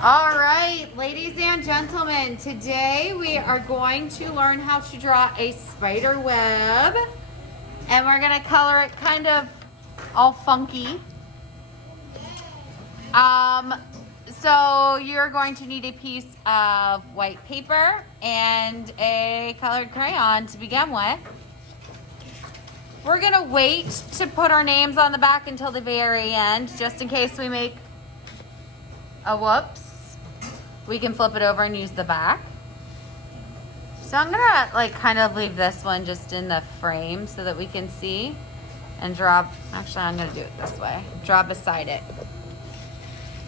All right, ladies and gentlemen, today we are going to learn how to draw a spider web, and we're going to color it kind of all funky. So you're going to need a piece of white paper and a colored crayon to begin with. We're going to wait to put our names on the back until the very end, just in case we make a whoops. We can flip it over and use the back. So I'm gonna kind of leave this one just in the frame so that we can see and draw. Actually, I'm gonna do it this way. Draw beside it.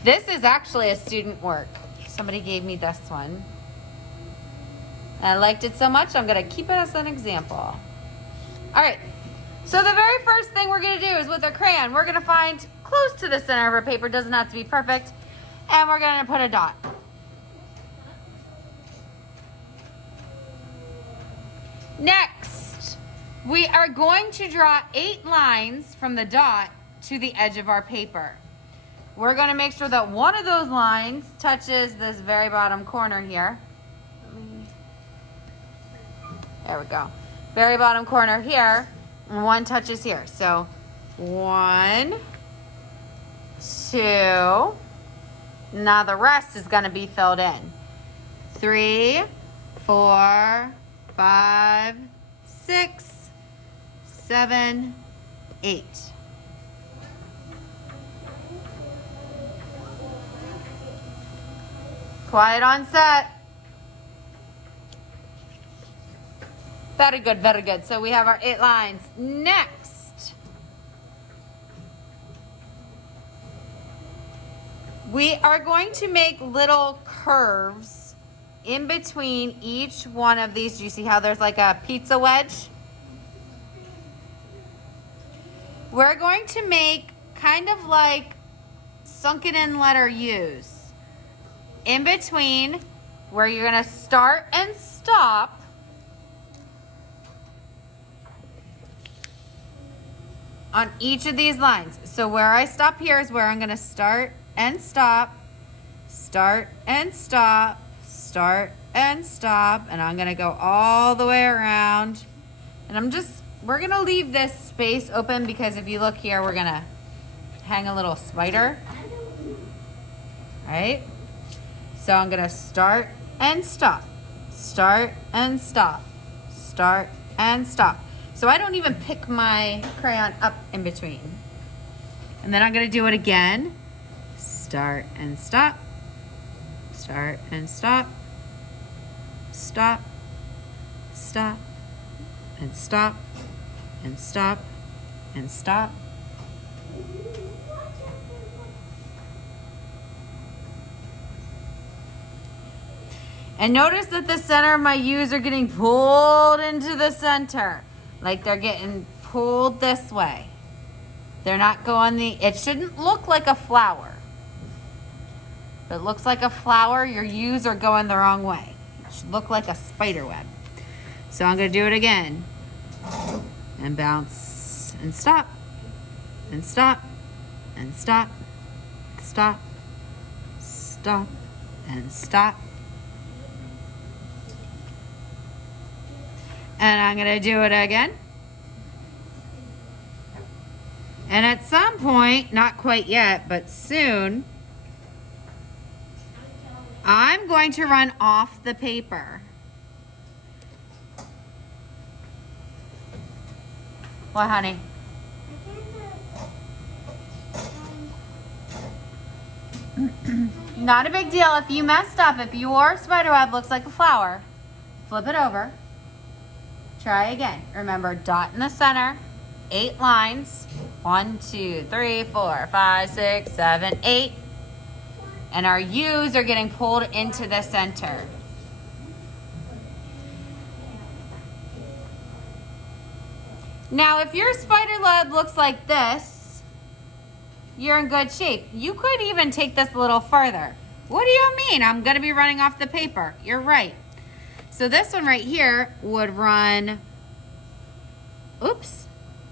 This is actually a student work. Somebody gave me this one. And I liked it so much, I'm gonna keep it as an example. All right, so the very first thing we're gonna do is with our crayon, we're gonna find close to the center of our paper, doesn't have to be perfect, and we're gonna put a dot. Next, we are going to draw 8 lines from the dot to the edge of our paper. We're going to make sure that one of those lines touches this very bottom corner here. There we go. Very bottom corner here, and one touches here. So 1, 2, now the rest is going to be filled in. 3, 4, 5, 6, 7, 8. Quiet on set. Very good, very good. So we have our 8 lines. Next, we are going to make little curves in between each one of these. Do you see how there's like a pizza wedge? We're going to make kind of like sunken in letter U's in between where you're going to start and stop. On each of these lines. So where I stop here is where I'm going to start and stop, start and stop, start and stop, and I'm gonna go all the way around, and we're gonna leave this space open because if you look here, we're gonna hang a little spider, right? So I'm gonna start and stop, start and stop, start and stop. So I don't even pick my crayon up in between. And then I'm gonna do it again. Start and stop, start and stop, stop, stop, and stop, and stop, and stop. And notice that the center of my U's are getting pulled into the center. Like they're getting pulled this way. They're not going it shouldn't look like a flower. If it looks like a flower, your U's are going the wrong way. It should look like a spider web. So I'm going to do it again. And bounce and stop. And stop. And stop. Stop. Stop. And stop. And I'm going to do it again. And at some point, not quite yet, but soon, I'm going to run off the paper. What, honey? Not a big deal. If you messed up, if your spider web looks like a flower, flip it over. Try again. Remember, dot in the center, 8 lines. 1, 2, 3, 4, 5, 6, 7, 8. And our U's are getting pulled into the center. Now, if your spider web looks like this, you're in good shape. You could even take this a little further. What do you mean? I'm going to be running off the paper. You're right. So this one right here would run,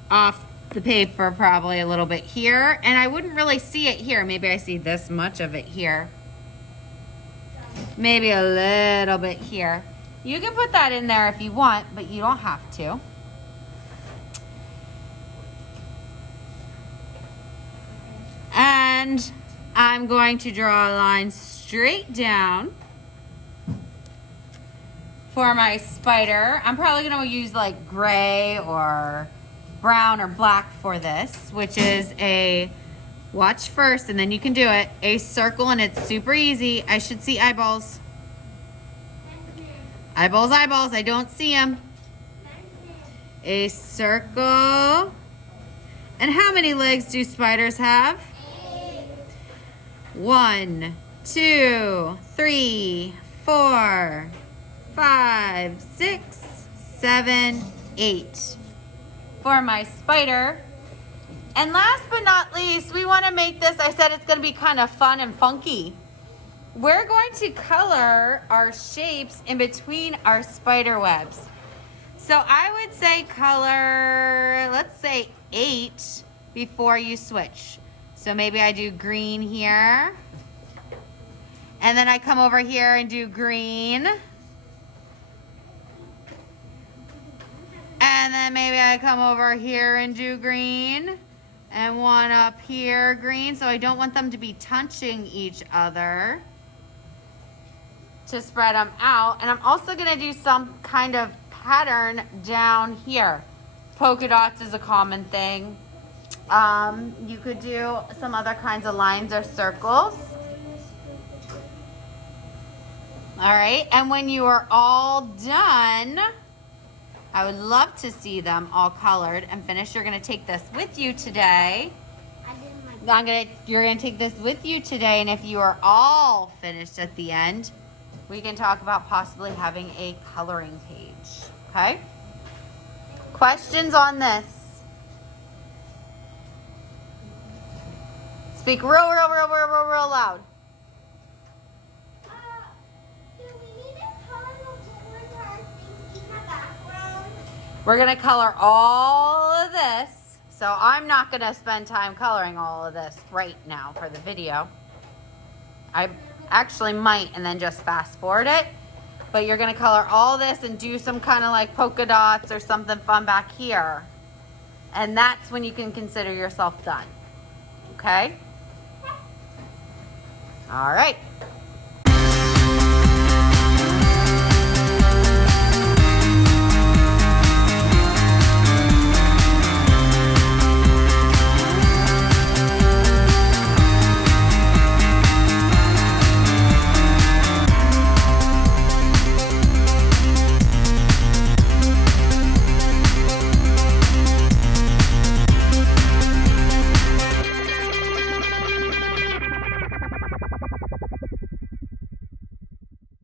off the paper probably a little bit here, and I wouldn't really see it here. Maybe I see this much of it here. Maybe a little bit here. You can put that in there if you want, but you don't have to. And I'm going to draw a line straight down for my spider. I'm probably going to use like gray or brown or black for this, which is a, watch first and then you can do it, a circle, and it's super easy. I should see eyeballs. Eyeballs, eyeballs. I don't see them. A circle. And how many legs do spiders have? 1, 2, 3, 4, 5, 6, 7, 8 for my spider. And last but not least, we want to make this, I said it's going to be kind of fun and funky. We're going to color our shapes in between our spider webs. So I would say color, let's say 8 before you switch. So maybe I do green here. And then I come over here and do green. And then maybe I come over here and do green. And one up here, green. So I don't want them to be touching each other to spread them out. And I'm also gonna do some kind of pattern down here. Polka dots is a common thing. You could do some other kinds of lines or circles. All right, and when you are all done, I would love to see them all colored and finished. You're gonna take this with you today. You're gonna take this with you today, and if you are all finished at the end, we can talk about possibly having a coloring page, okay? Questions on this? Speak real loud. Do we need to color the words or things in the background? We're gonna color all of this. So I'm not gonna spend time coloring all of this right now for the video. I actually might and then just fast forward it. But you're gonna color all this and do some kind of like polka dots or something fun back here. And that's when you can consider yourself done. Okay? All right.